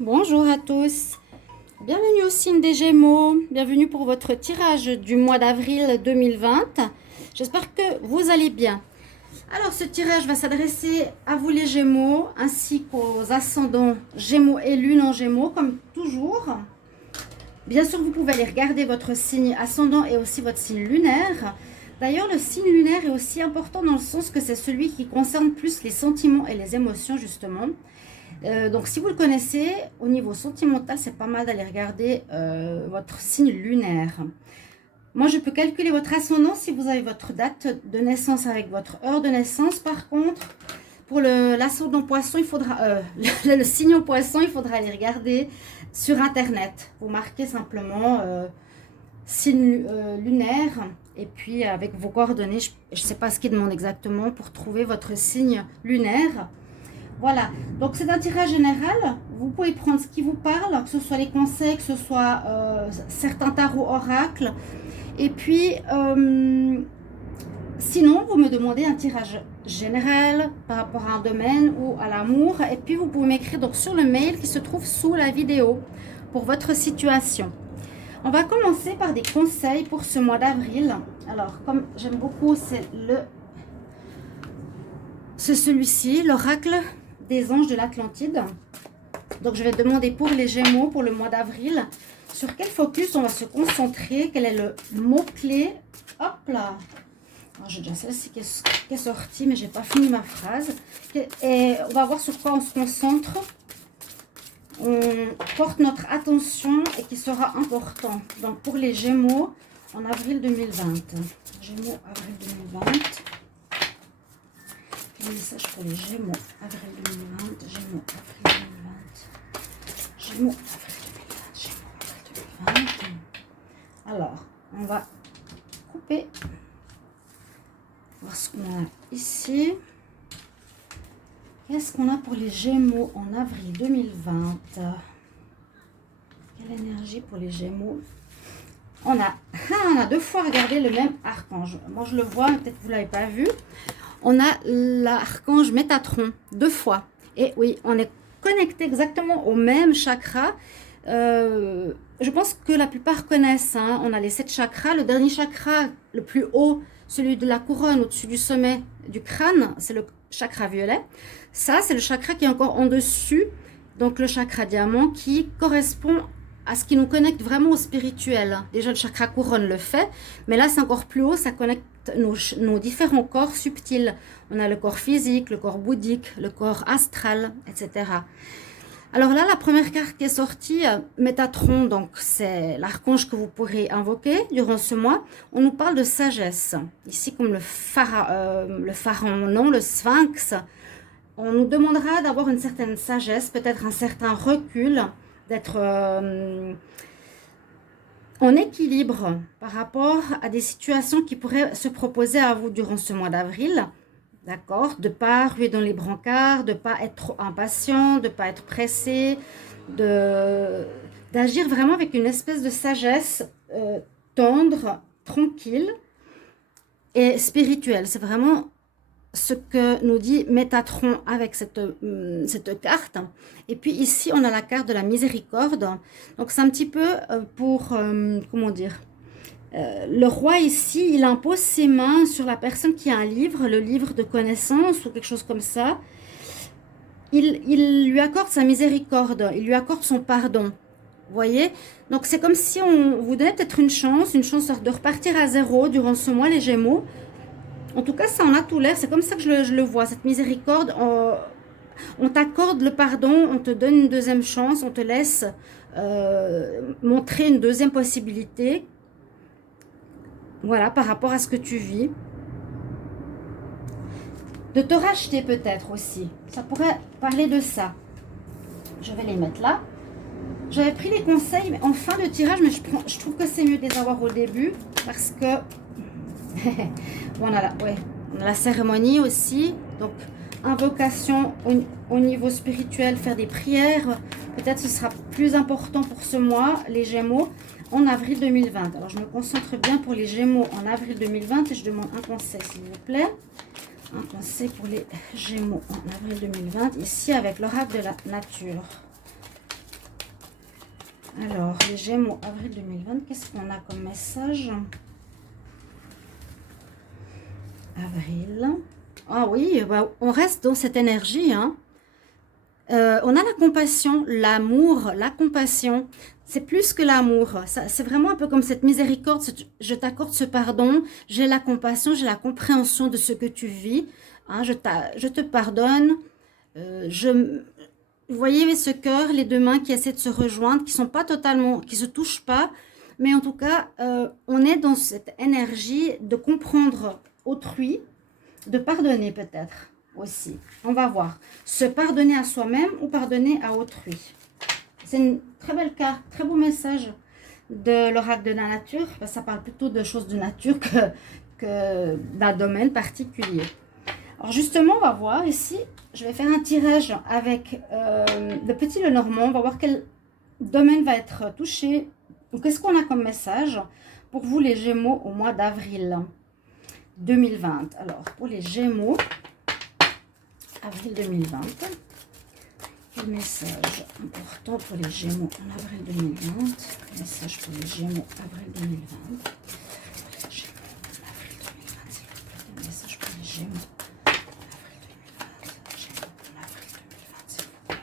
Bonjour à tous, bienvenue au signe des Gémeaux, bienvenue pour votre tirage du mois d'avril 2020. J'espère que vous allez bien. Alors ce tirage va s'adresser à vous les Gémeaux ainsi qu'aux ascendants Gémeaux et Lune en Gémeaux comme toujours. Bien sûr vous pouvez aller regarder votre signe ascendant et aussi votre signe lunaire. D'ailleurs le signe lunaire est aussi important dans le sens que c'est celui qui concerne plus les sentiments et les émotions justement. Donc si vous le connaissez, au niveau sentimental, c'est pas mal d'aller regarder votre signe lunaire. Moi, je peux calculer votre ascendant si vous avez votre date de naissance avec votre heure de naissance. Par contre, pour l'ascendant poisson, il faudra le signe en poisson, il faudra aller regarder sur Internet. Vous marquez simplement signe lunaire et puis avec vos coordonnées, je ne sais pas ce qu'il demande exactement pour trouver votre signe lunaire. Voilà, donc c'est un tirage général, vous pouvez prendre ce qui vous parle, que ce soit les conseils, que ce soit certains tarots oracles. Et puis, sinon, vous me demandez un tirage général par rapport à un domaine ou à l'amour. Et puis, vous pouvez m'écrire donc sur le mail qui se trouve sous la vidéo pour votre situation. On va commencer par des conseils pour ce mois d'avril. Alors, comme j'aime beaucoup, c'est celui-ci, l'oracle des anges de l'Atlantide. Donc je vais demander pour les Gémeaux pour le mois d'avril sur quel focus on va se concentrer, quel est le mot-clé. Hop là, j'ai déjà celle-ci qui est sortie mais j'ai pas fini ma phrase. Et on va voir sur quoi on se concentre, on porte notre attention et qui sera important. Donc pour les Gémeaux en avril 2020. Gémeaux avril 2020. Le message pour les Gémeaux, avril 2020, Gémeaux, avril 2020, Gémeaux, avril 2020, Gémeaux, avril 2020. Alors, on va couper, voir ce qu'on a ici. Qu'est-ce qu'on a pour les Gémeaux en avril 2020? Quelle énergie pour les Gémeaux? On a deux fois regardé le même archange. Moi, je le vois, mais peut-être que vous ne l'avez pas vu. On a l'archange Métatron, deux fois. Et oui, on est connecté exactement au même chakra. Je pense que la plupart connaissent. Hein. On a les 7 chakras. Le dernier chakra, le plus haut, celui de la couronne, au-dessus du sommet du crâne, c'est le chakra violet. Ça, c'est le chakra qui est encore en dessus. Donc, le chakra diamant qui correspond à ce qui nous connecte vraiment au spirituel. Déjà, le chakra couronne le fait, mais là, c'est encore plus haut, ça connecte nos différents corps subtils. On a le corps physique, le corps bouddhique, le corps astral, etc. Alors là, la première carte qui est sortie, Métatron, donc c'est l'archange que vous pourrez invoquer durant ce mois. On nous parle de sagesse. Ici, comme le pharaon, non, le sphinx, on nous demandera d'avoir une certaine sagesse, peut-être un certain recul, d'être en équilibre par rapport à des situations qui pourraient se proposer à vous durant ce mois d'avril. D'accord? De ne pas ruer dans les brancards, de ne pas être trop impatient, de ne pas être pressé, d'agir vraiment avec une espèce de sagesse tendre, tranquille et spirituelle. C'est vraiment ce que nous dit Métatron avec cette carte. Et puis ici, on a la carte de la miséricorde. Donc, c'est un petit peu pour, comment dire, le roi ici, il impose ses mains sur la personne qui a un livre, le livre de connaissances ou quelque chose comme ça. Il lui accorde sa miséricorde, il lui accorde son pardon. Vous voyez? Donc, c'est comme si on vous donnait peut-être une chance de repartir à zéro durant ce mois, les Gémeaux. En tout cas, ça en a tout l'air. C'est comme ça que je le vois. Cette miséricorde, on t'accorde le pardon, on te donne une deuxième chance, on te laisse montrer une deuxième possibilité. Voilà, par rapport à ce que tu vis. De te racheter peut-être aussi. Ça pourrait parler de ça. Je vais les mettre là. J'avais pris les conseils en fin de tirage, mais je trouve que c'est mieux de les avoir au début parce que... on a la cérémonie aussi, donc invocation au niveau spirituel, faire des prières, peut-être ce sera plus important pour ce mois, les Gémeaux, en avril 2020. Alors je me concentre bien pour les Gémeaux en avril 2020 et je demande un conseil s'il vous plaît. Un conseil pour les Gémeaux en avril 2020, ici avec l'oracle de la nature. Alors, les Gémeaux, avril 2020, qu'est-ce qu'on a comme message? Avril. Ah oui, bah, on reste dans cette énergie, hein. On a la compassion, l'amour, la compassion. C'est plus que l'amour. C'est vraiment un peu comme cette miséricorde. Je t'accorde ce pardon. J'ai la compassion, j'ai la compréhension de ce que tu vis. Hein, je te pardonne. Vous voyez ce cœur, les deux mains qui essaient de se rejoindre, qui sont pas totalement, qui se touchent pas. Mais en tout cas, on est dans cette énergie de comprendre autrui, de pardonner peut-être aussi. On va voir. Se pardonner à soi-même ou pardonner à autrui. C'est une très belle carte, très beau message de l'oracle de la nature. Ça parle plutôt de choses de nature que d'un domaine particulier. Alors justement, on va voir ici, je vais faire un tirage avec le petit Lenormand. On va voir quel domaine va être touché. Qu'est-ce qu'on a comme message pour vous les Gémeaux au mois d'avril 2020. Alors, pour les Gémeaux, avril 2020, quel message important pour les Gémeaux en avril 2020? Message pour les Gémeaux, avril 2020. Les Gémeaux, en avril 2020, s'il vous plaît. Message pour les Gémeaux, avril 2020. Gémeaux, en avril 2020, s'il vous plaît.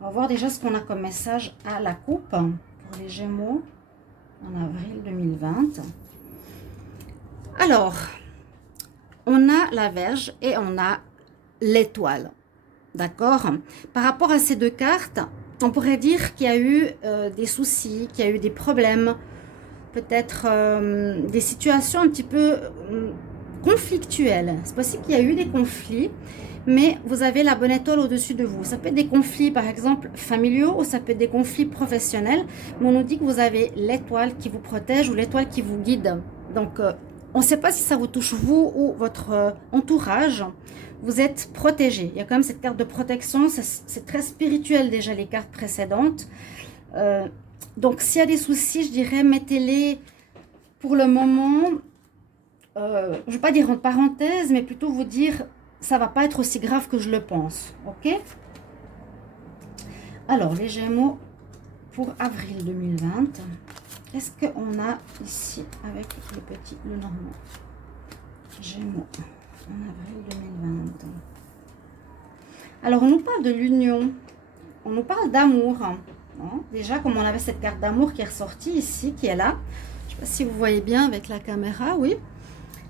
On va voir déjà ce qu'on a comme message à la coupe pour les Gémeaux en avril 2020. Alors, on a la Vierge et on a l'étoile. D'accord? Par rapport à ces deux cartes, on pourrait dire qu'il y a eu des soucis, qu'il y a eu des problèmes, peut-être des situations un petit peu conflictuelles. C'est possible qu'il y a eu des conflits, mais vous avez la bonne étoile au-dessus de vous. Ça peut être des conflits, par exemple, familiaux, ou ça peut être des conflits professionnels, mais on nous dit que vous avez l'étoile qui vous protège ou l'étoile qui vous guide. Donc, on ne sait pas si ça vous touche vous ou votre entourage. Vous êtes protégé. Il y a quand même cette carte de protection. C'est très spirituel déjà les cartes précédentes. Donc s'il y a des soucis, je dirais mettez-les pour le moment, je ne vais pas dire en parenthèse, mais plutôt vous dire ça va pas être aussi grave que je le pense. Ok? Alors les Gémeaux pour avril 2020. Qu'est-ce qu'on a ici avec le petit Lenormand? Gémeaux en avril 2020. Alors, on nous parle de l'union. On nous parle d'amour. Hein. Déjà, comme on avait cette carte d'amour qui est ressortie ici, qui est là. Je ne sais pas si vous voyez bien avec la caméra, oui.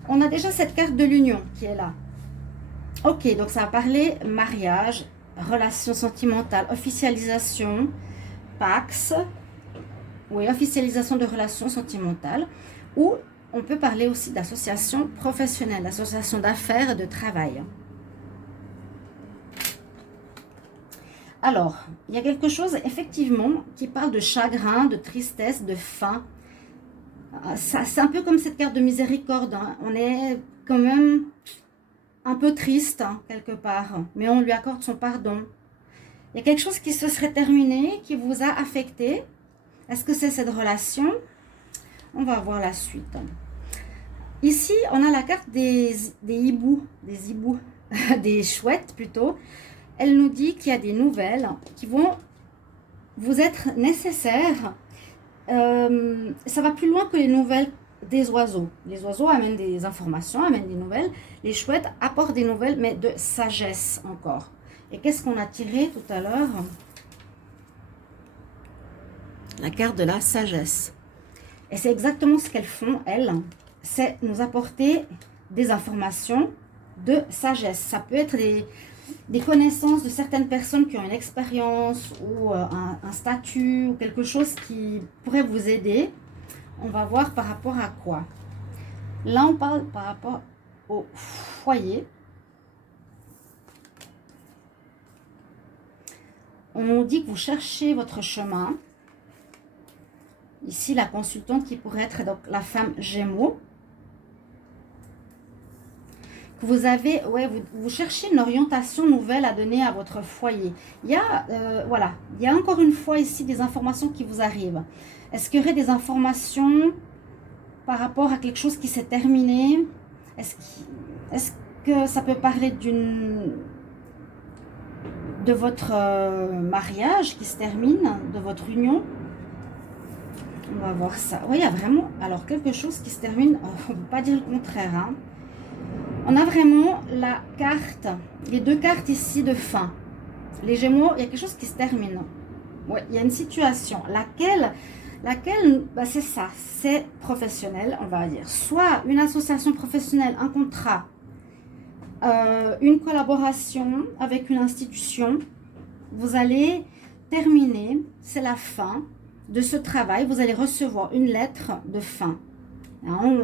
On a déjà cette carte de l'union qui est là. Ok, donc ça va parler mariage, relation sentimentale, officialisation, Pax. Oui, officialisation de relations sentimentales. Ou on peut parler aussi d'association professionnelle, d'association d'affaires et de travail. Alors, il y a quelque chose effectivement qui parle de chagrin, de tristesse, de faim. C'est un peu comme cette carte de miséricorde. Hein. On est quand même un peu triste hein, quelque part, mais on lui accorde son pardon. Il y a quelque chose qui se serait terminé, qui vous a affecté. Est-ce que c'est cette relation? On va voir la suite. Ici, on a la carte des hiboux, des chouettes plutôt. Elle nous dit qu'il y a des nouvelles qui vont vous être nécessaires. Ça va plus loin que les nouvelles des oiseaux. Les oiseaux amènent des informations, amènent des nouvelles. Les chouettes apportent des nouvelles, mais de sagesse encore. Et qu'est-ce qu'on a tiré tout à l'heure? La carte de la sagesse. Et c'est exactement ce qu'elles font, elles. C'est nous apporter des informations de sagesse. Ça peut être des connaissances de certaines personnes qui ont une expérience ou un statut ou quelque chose qui pourrait vous aider. On va voir par rapport à quoi. Là, on parle par rapport au foyer. On nous dit que vous cherchez votre chemin. Ici, la consultante qui pourrait être donc la femme Gémeaux. Vous avez, ouais, vous cherchez une orientation nouvelle à donner à votre foyer. Il y a, voilà, il y a encore une fois ici des informations qui vous arrivent. Est-ce qu'il y aurait des informations par rapport à quelque chose qui s'est terminé? Est-ce que ça peut parler de votre mariage qui se termine, de votre union? On va voir ça. Oui, il y a vraiment alors quelque chose qui se termine. On ne peut pas dire le contraire. Hein. On a vraiment la carte, les deux cartes ici de fin. Les Gémeaux, il y a quelque chose qui se termine. Oui, il y a une situation. Laquelle bah c'est ça, c'est professionnel, on va dire. Soit une association professionnelle, un contrat, une collaboration avec une institution. Vous allez terminer, c'est la fin de ce travail. Vous allez recevoir une lettre de fin. Hein,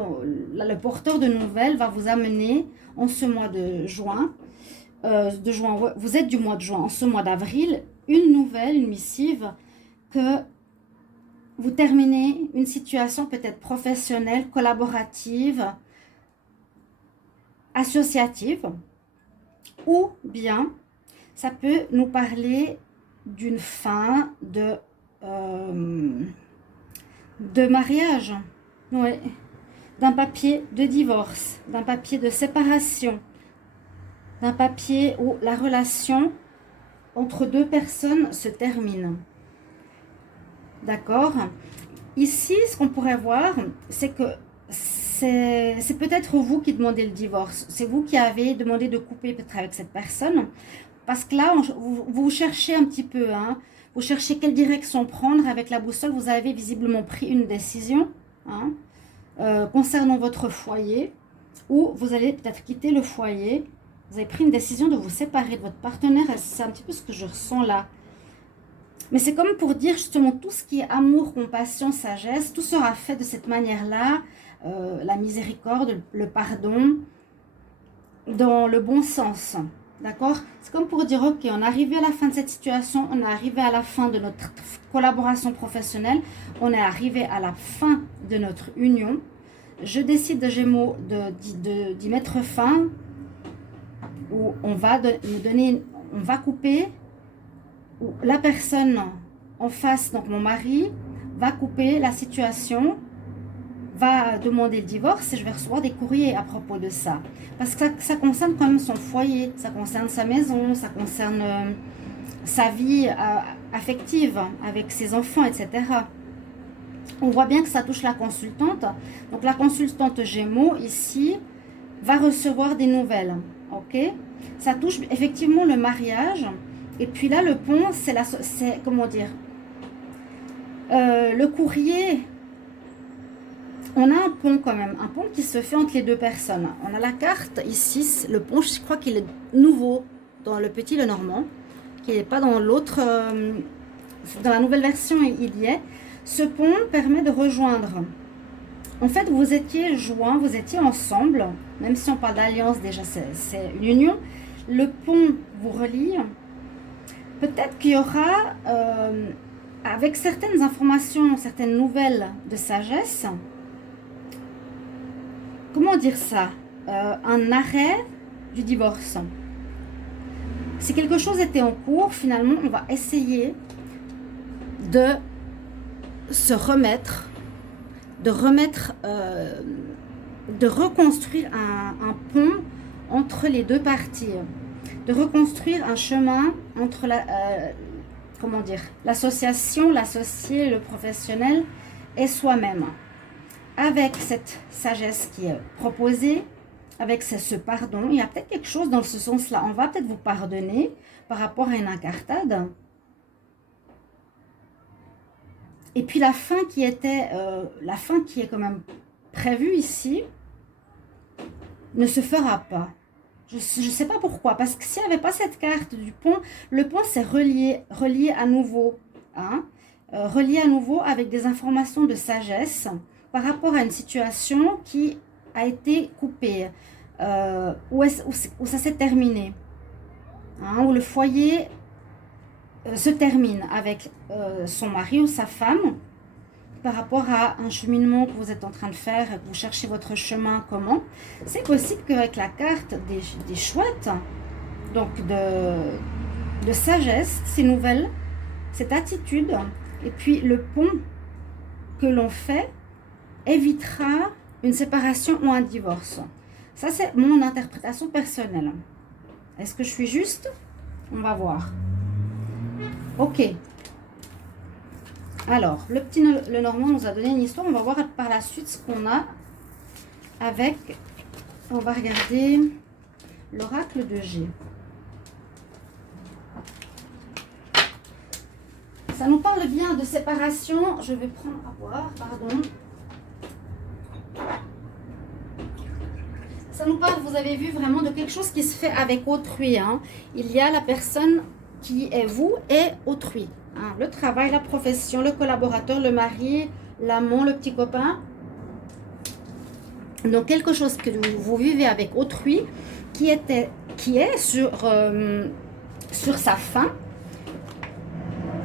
le porteur de nouvelles va vous amener en ce mois de juin, vous êtes du mois de juin, en ce mois d'avril, une nouvelle, une missive que vous terminez une situation peut-être professionnelle, collaborative, associative, ou bien ça peut nous parler d'une fin de mariage, ouais, d'un papier de divorce, d'un papier de séparation, d'un papier où la relation entre deux personnes se termine. D'accord? Ici, ce qu'on pourrait voir, c'est que c'est peut-être vous qui demandez le divorce. C'est vous qui avez demandé de couper peut-être avec cette personne. Parce que là, vous cherchez un petit peu. Hein, vous cherchez quelle direction prendre avec la boussole. Vous avez visiblement pris une décision hein, concernant votre foyer. Ou vous allez peut-être quitter le foyer. Vous avez pris une décision de vous séparer de votre partenaire. C'est un petit peu ce que je ressens là. Mais c'est comme pour dire justement tout ce qui est amour, compassion, sagesse, tout sera fait de cette manière-là, la miséricorde, le pardon, dans le bon sens. D'accord? C'est comme pour dire, ok, on est arrivé à la fin de cette situation, on est arrivé à la fin de notre collaboration professionnelle, on est arrivé à la fin de notre union. Je décide de Gémeaux d'y mettre fin, ou on va couper. La personne en face, donc mon mari, va couper la situation, va demander le divorce et je vais recevoir des courriers à propos de ça. Parce que ça concerne quand même son foyer, ça concerne sa maison, ça concerne sa vie affective avec ses enfants, etc. On voit bien que ça touche la consultante. Donc la consultante Gémeaux, ici, va recevoir des nouvelles. Ok? Ça touche effectivement le mariage. Et puis là, le pont, c'est comment dire, le courrier, on a un pont quand même, un pont qui se fait entre les deux personnes. On a la carte ici, le pont, je crois qu'il est nouveau dans le petit Lenormand, qui n'est pas dans l'autre, dans la nouvelle version, il y est. Ce pont permet de rejoindre. En fait, vous étiez joints, vous étiez ensemble, même si on parle d'alliance déjà, c'est une union. Le pont vous relie. Peut-être qu'il y aura, avec certaines informations, certaines nouvelles de sagesse, comment dire ça, un arrêt du divorce. Si quelque chose était en cours, finalement, on va essayer de se remettre, de reconstruire un pont entre les deux parties. De reconstruire un chemin entre l'association, l'associé, le professionnel et soi-même. Avec cette sagesse qui est proposée, avec ce pardon, il y a peut-être quelque chose dans ce sens-là. On va peut-être vous pardonner par rapport à une incartade. Et puis la fin qui est quand même prévue ici, ne se fera pas. Je ne sais pas pourquoi, parce que s'il n'y avait pas cette carte du pont, le pont c'est relié à nouveau, hein, relié à nouveau avec des informations de sagesse par rapport à une situation qui a été coupée, où ça s'est terminé, hein, où le foyer se termine avec son mari ou sa femme, par rapport à un cheminement que vous êtes en train de faire, que vous cherchez votre chemin, comment. C'est possible qu'avec la carte des chouettes, donc de sagesse, ces nouvelles, cette attitude, et puis le pont que l'on fait, évitera une séparation ou un divorce. Ça, c'est mon interprétation personnelle. Est-ce que je suis juste? On va voir. Ok. Alors, le petit le Normand nous a donné une histoire. On va voir par la suite ce qu'on a avec... On va regarder l'oracle de G. Ça nous parle bien de séparation. Je vais prendre à boire, pardon. Ça nous parle, vous avez vu, vraiment de quelque chose qui se fait avec autrui. Hein. Il y a la personne qui est vous et autrui. Hein. Le travail, la profession, le collaborateur, le mari, l'amant, le petit copain. Donc quelque chose que vous vivez avec autrui qui est sur sa fin.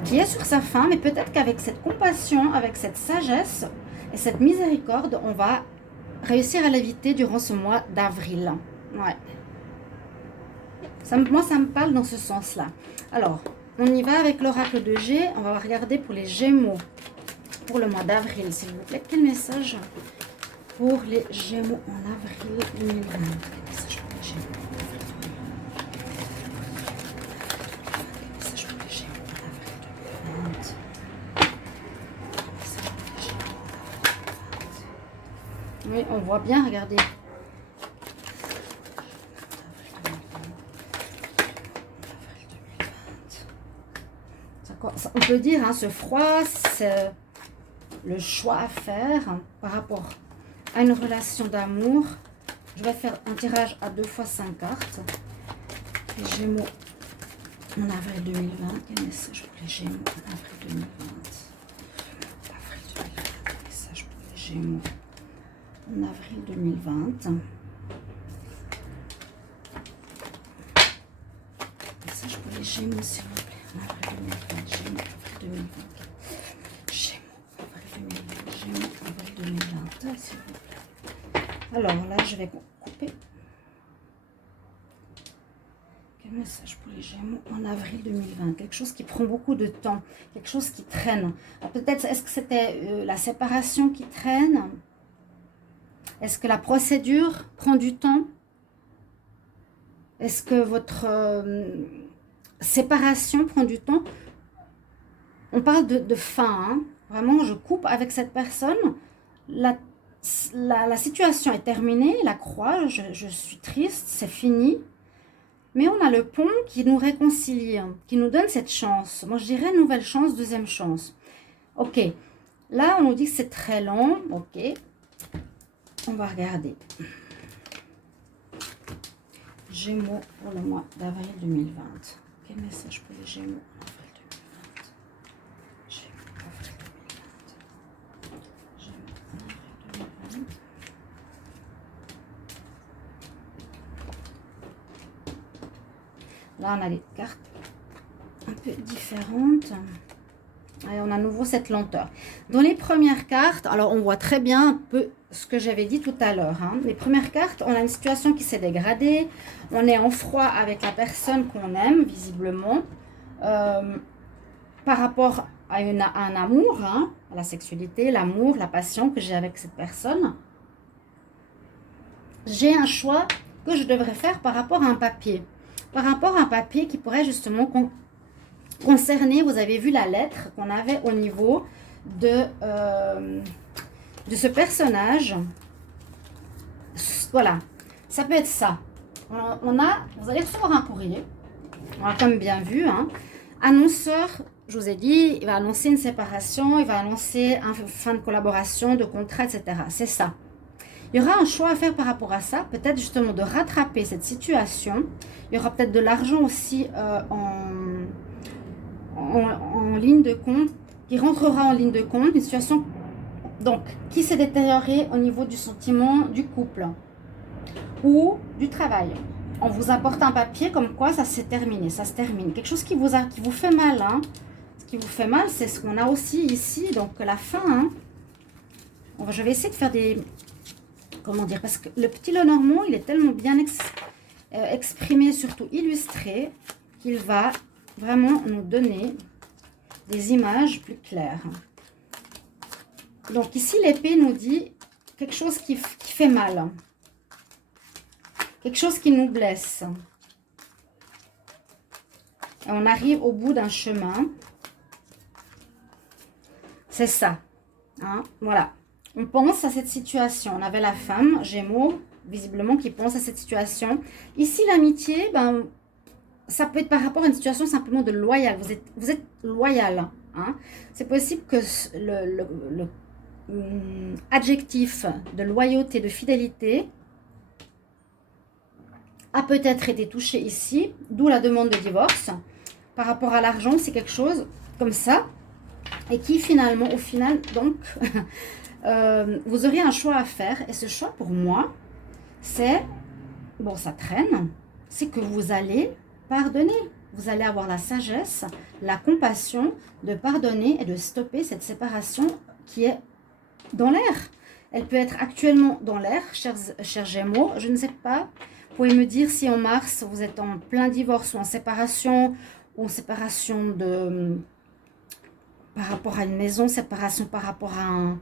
Qui est sur sa fin, mais peut-être qu'avec cette compassion, avec cette sagesse et cette miséricorde, on va réussir à l'éviter durant ce mois d'avril. Ouais. Moi, ça me parle dans ce sens-là. Alors, on y va avec l'oracle de G. On va regarder pour les Gémeaux pour le mois d'avril, s'il vous plaît. Quel message pour les Gémeaux en avril 2020? Quel message pour les Gémeaux? Oui, on voit bien, regardez. On peut dire, hein, ce froid, c'est le choix à faire par rapport à une relation d'amour. Je vais faire un tirage à 2 fois 5 cartes. Les Gémeaux en avril 2020. Quel message pour les Gémeaux en avril 2020? Avril 2020, quel message pour les Gémeaux en avril 2020. Message pour les Gémeaux, s'il vous plaît. En avril 2020. Gémeaux, avril 2020. Gémeaux, avril 2020. Gémeaux, avril 2020. S'il vous plaît. Alors là, je vais couper. Quel message pour les Gémeaux en avril 2020? Quelque chose qui prend beaucoup de temps. Quelque chose qui traîne. Peut-être, est-ce que c'était la séparation qui traîne? Est-ce que la procédure prend du temps? Est-ce que votre séparation prend du temps? On parle de fin. Hein. Vraiment, je coupe avec cette personne. La situation est terminée. La croix, je suis triste, c'est fini. Mais on a le pont qui nous réconcilie, qui nous donne cette chance. Moi, je dirais nouvelle chance, deuxième chance. Ok. Là, on nous dit que c'est très long. Ok. On va regarder. Gémeaux pour le mois d'avril 2020. Quel message pour les Gémeaux en avril 2020? Gémeaux en avril 2020. Gémeaux en avril 2020. Là, on a des cartes un peu différentes. Et on a à nouveau cette lenteur. Dans les premières cartes, alors on voit très bien un peu ce que j'avais dit tout à l'heure. Hein. Les premières cartes, on a une situation qui s'est dégradée. On est en froid avec la personne qu'on aime, visiblement. Par rapport à un amour, hein, à la sexualité, l'amour, la passion que j'ai avec cette personne. J'ai un choix que je devrais faire par rapport à un papier. Par rapport à un papier qui pourrait justement concerner, vous avez vu la lettre qu'on avait au niveau de ce personnage. Voilà, ça peut être ça. Vous allez recevoir un courrier, on a comme bien vu, hein. Annonceur, je vous ai dit, il va annoncer une séparation, il va annoncer une fin de collaboration, de contrat, etc. C'est ça. Il y aura un choix à faire par rapport à ça, peut-être justement de rattraper cette situation. Il y aura peut-être de l'argent aussi en ligne de compte, qui rentrera en ligne de compte, une situation donc qui s'est détériorée au niveau du sentiment du couple ou du travail. On vous apporte un papier comme quoi ça s'est terminé, ça se termine. Quelque chose qui vous fait mal. Hein. Ce qui vous fait mal, c'est ce qu'on a aussi ici, donc la fin. Hein. Je vais essayer de faire des... Comment dire? Parce que le petit Lenormand, il est tellement bien exprimé, surtout illustré, qu'il va vraiment nous donner des images plus claires. Donc ici, l'épée nous dit quelque chose qui fait mal. Quelque chose qui nous blesse. Et on arrive au bout d'un chemin. C'est ça. Hein, voilà. On pense à cette situation. On avait la femme, Gémeaux, visiblement, qui pense à cette situation. Ici, l'amitié, ben, ça peut être par rapport à une situation simplement de loyal. Vous êtes loyal. Hein. C'est possible que le adjectif de loyauté, de fidélité a peut-être été touché ici, d'où la demande de divorce. Par rapport à l'argent, c'est quelque chose comme ça, et qui finalement, au final, donc, vous aurez un choix à faire, et ce choix pour moi, c'est, bon, ça traîne, c'est que vous allez pardonner. Vous allez avoir la sagesse, la compassion de pardonner et de stopper cette séparation qui est dans l'air. Elle peut être actuellement dans l'air, chers Gémeaux, je ne sais pas. Vous pouvez me dire si en mars, vous êtes en plein divorce ou en séparation de par rapport à une maison, séparation par rapport à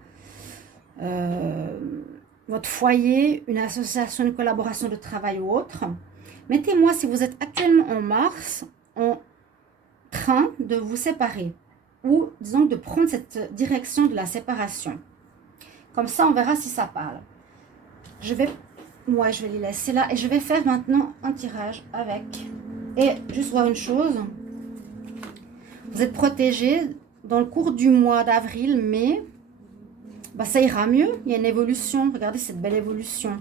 votre foyer, une association, une collaboration de travail ou autre. Mettez-moi si vous êtes actuellement en mars, en train de vous séparer ou disons de prendre cette direction de la séparation. Comme ça, on verra si ça parle. Je vais les laisser là et je vais faire maintenant un tirage avec. Et juste voir une chose, vous êtes protégés dans le cours du mois d'avril, mai, bah, ça ira mieux. Il y a une évolution. Regardez cette belle évolution.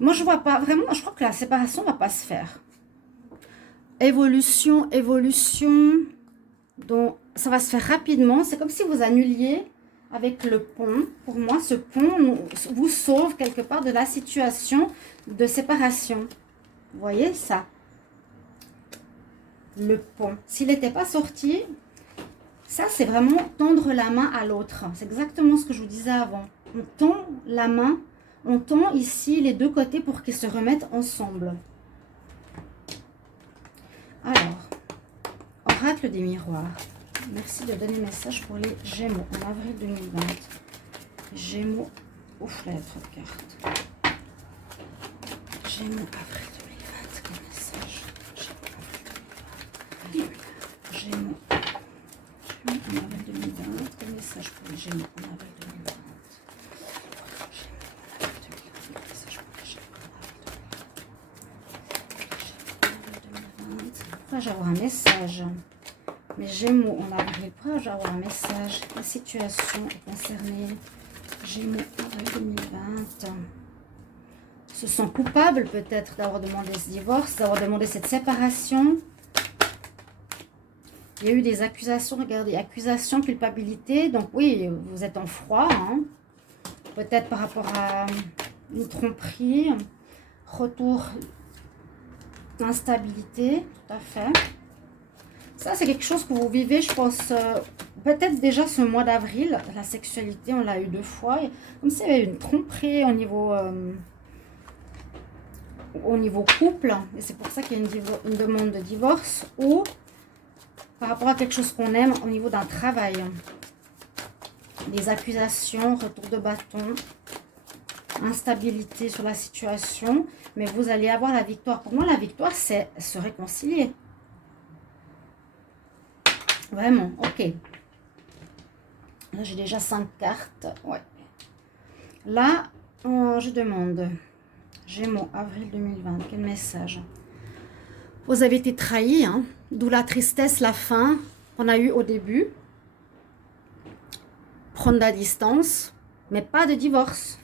Moi, je vois pas vraiment, je crois que la séparation ne va pas se faire. Évolution. Donc, ça va se faire rapidement. C'est comme si vous annuliez avec le pont. Pour moi, ce pont vous sauve quelque part de la situation de séparation. Vous voyez ça? Le pont. S'il n'était pas sorti, ça, c'est vraiment tendre la main à l'autre. C'est exactement ce que je vous disais avant. On tend la main, on tend ici les deux côtés pour qu'ils se remettent ensemble. Alors, oracle des miroirs. Merci de donner message pour les Gémeaux en avril 2020. Gémeaux, ouf, là, il y a trop de cartes. Gémeaux, avril 2020, quel message? Gémeaux, en avril 2020, quel message pour les Gémeaux en avril 2020? Pourquoi j'ai avoir un message? Les Gémeaux en avril, pourquoi j'ai avoir un message? La situation est concernée. Gémeaux avril 2020. Se sent coupable peut-être d'avoir demandé ce divorce, d'avoir demandé cette séparation. Il y a eu des accusations, regardez, accusations, culpabilité. Donc oui, vous êtes en froid. Hein. Peut-être par rapport à une tromperie, retour d'instabilité, tout à fait. Ça, c'est quelque chose que vous vivez, je pense, peut-être déjà ce mois d'avril. La sexualité, on l'a eu 2 fois. Comme s'il y avait une tromperie au niveau couple. Et c'est pour ça qu'il y a une demande de divorce. Ou par rapport à quelque chose qu'on aime au niveau d'un travail. Des accusations, retour de bâton, instabilité sur la situation. Mais vous allez avoir la victoire. Pour moi, la victoire, c'est se réconcilier. Vraiment, ok. Là, j'ai déjà 5 cartes. Ouais. Là, je demande. Gémeaux, avril 2020. Quel message? Vous avez été trahi, hein, d'où la tristesse, la faim qu'on a eue au début. Prendre la distance, mais pas de divorce.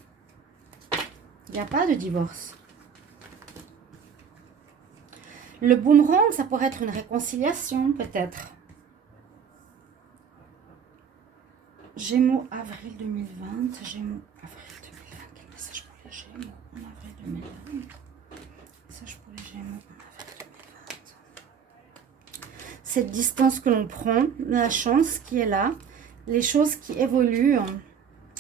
Il n'y a pas de divorce. Le boomerang, ça pourrait être une réconciliation, peut-être. Gémeaux, avril 2020. Gémeaux, avril 2020. Quel message pour les Gémeaux en avril 2020? Message pour les Gémeaux en avril 2020. Cette distance que l'on prend, la chance qui est là, les choses qui évoluent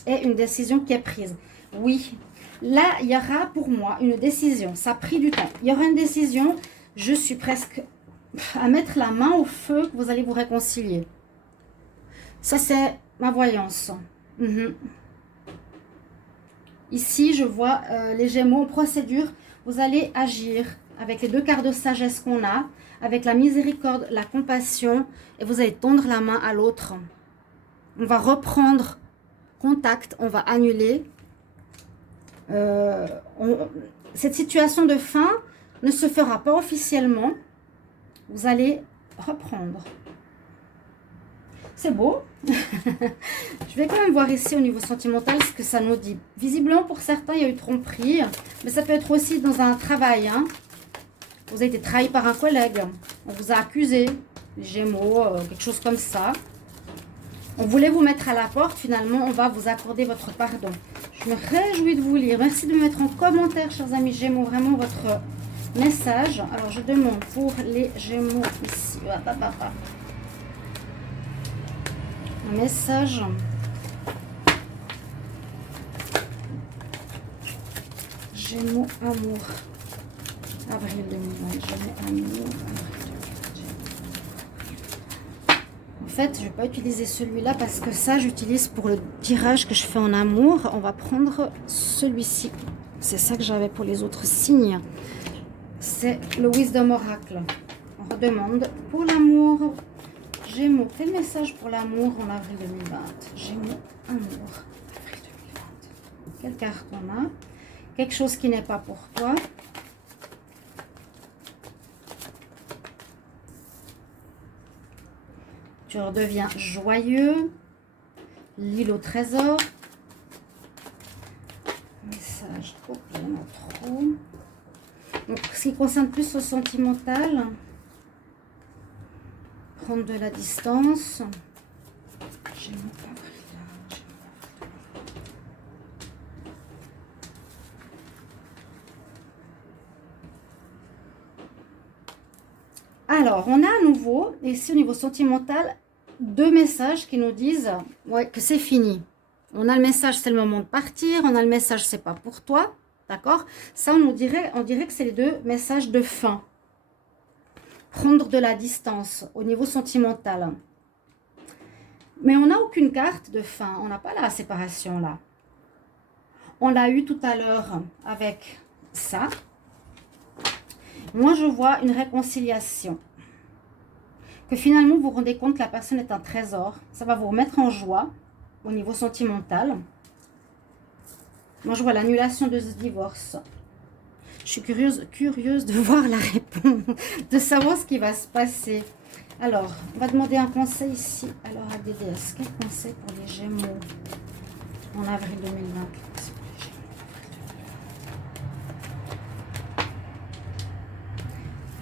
et une décision qui est prise. Oui, là, il y aura pour moi une décision. Ça a pris du temps. Il y aura une décision. Je suis presque à mettre la main au feu que vous allez vous réconcilier. Ça, c'est ma voyance. Ici, je vois les Gémeaux en procédure. Vous allez agir avec les 2 cartes de sagesse qu'on a, avec la miséricorde, la compassion, et vous allez tendre la main à l'autre. On va reprendre contact, on va annuler. Cette situation de fin ne se fera pas officiellement. Vous allez reprendre. C'est beau. Je vais quand même voir ici au niveau sentimental ce que ça nous dit. Visiblement, pour certains, il y a eu tromperie. Mais ça peut être aussi dans un travail. Hein. Vous avez été trahi par un collègue. On vous a accusé. Les Gémeaux, quelque chose comme ça. On voulait vous mettre à la porte. Finalement, on va vous accorder votre pardon. Je me réjouis de vous lire. Merci de me mettre en commentaire, chers amis Gémeaux, vraiment votre message. Alors, je demande pour les Gémeaux ici. Un message. Gémeaux, amour. Avril 2020. Gémeaux, amour. En fait, je ne vais pas utiliser celui-là parce que ça, j'utilise pour le tirage que je fais en amour. On va prendre celui-ci. C'est ça que j'avais pour les autres signes. C'est le Wisdom Oracle. On redemande pour l'amour. Gémeaux, quel message pour l'amour en avril 2020? Gémeaux, amour, avril 2020. Quelle carte on a? Quelque chose qui n'est pas pour toi. Tu redeviens joyeux. L'île au trésor. Message. Oh, il y en a trop. Donc, ce qui concerne plus le sentimental. Prendre de la distance. Alors, on a à nouveau, ici au niveau sentimental, deux messages qui nous disent ouais, que c'est fini. On a le message, c'est le moment de partir. On a le message, c'est pas pour toi. D'accord? Ça, on dirait que c'est les deux messages de fin. Prendre de la distance au niveau sentimental. Mais on n'a aucune carte de fin. On n'a pas la séparation là. On l'a eu tout à l'heure avec ça. Moi, je vois une réconciliation. Que finalement, vous vous rendez compte que la personne est un trésor. Ça va vous remettre en joie au niveau sentimental. Moi, je vois l'annulation de ce divorce. Je suis curieuse de voir la réponse, de savoir ce qui va se passer. Alors, on va demander un conseil ici. Alors, à DDS, quel conseil pour les Gémeaux en avril 2020?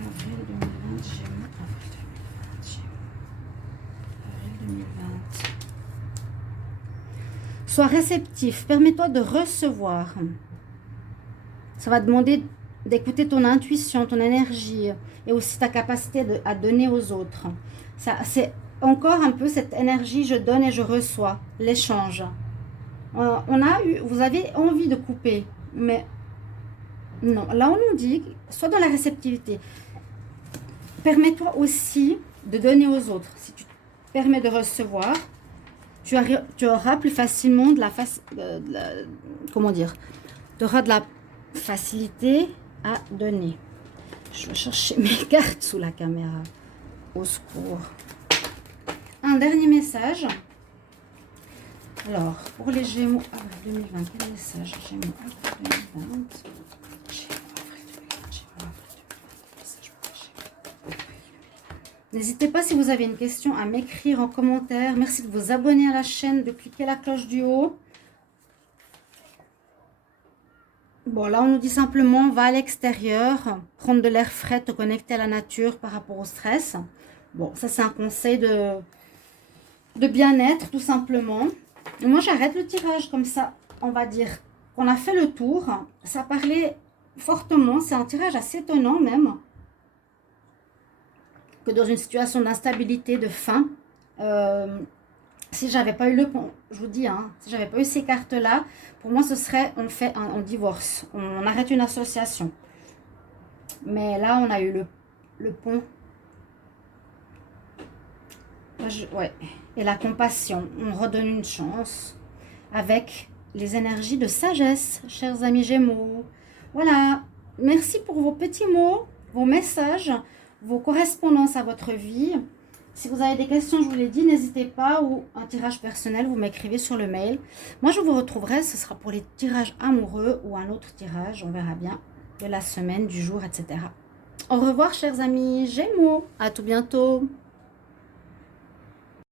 Avril 2020, Gémeaux, avril 2020, Gémeaux, avril 2020. Sois réceptif, permets-toi de recevoir. Ça va demander d'écouter ton intuition, ton énergie et aussi ta capacité à donner aux autres. C'est encore un peu cette énergie, je donne et je reçois, l'échange. Vous avez envie de couper, mais non. Là, on nous dit, sois dans la réceptivité. Permets-toi aussi de donner aux autres. Si tu te permets de recevoir, tu auras plus facilement comment dire, tu auras de la facilité à donner. Je vais chercher mes cartes sous la caméra. Au secours. Un dernier message. Alors, pour les Gémeaux, avril 2020, quel message? Gémeaux, avril 2020. N'hésitez pas si vous avez une question à m'écrire en commentaire. Merci de vous abonner à la chaîne, de cliquer la cloche du haut. Bon, là, on nous dit simplement, va à l'extérieur, prendre de l'air frais, te connecter à la nature par rapport au stress. Bon, ça, c'est un conseil de bien-être, tout simplement. Et moi, j'arrête le tirage comme ça, on va dire qu'on a fait le tour. Ça parlait fortement, c'est un tirage assez étonnant même, que dans une situation d'instabilité, de faim, si j'avais pas eu je vous dis, hein, si j'avais pas eu ces cartes-là, pour moi, ce serait, on divorce, on arrête une association. Mais là, on a eu le pont. Ouais. Et la compassion, on redonne une chance avec les énergies de sagesse, chers amis Gémeaux. Voilà, merci pour vos petits mots, vos messages, vos correspondances à votre vie. Si vous avez des questions, je vous l'ai dit, n'hésitez pas, ou un tirage personnel, vous m'écrivez sur le mail. Moi, je vous retrouverai, ce sera pour les tirages amoureux ou un autre tirage, on verra bien, de la semaine, du jour, etc. Au revoir, chers amis Gémeaux. À tout bientôt.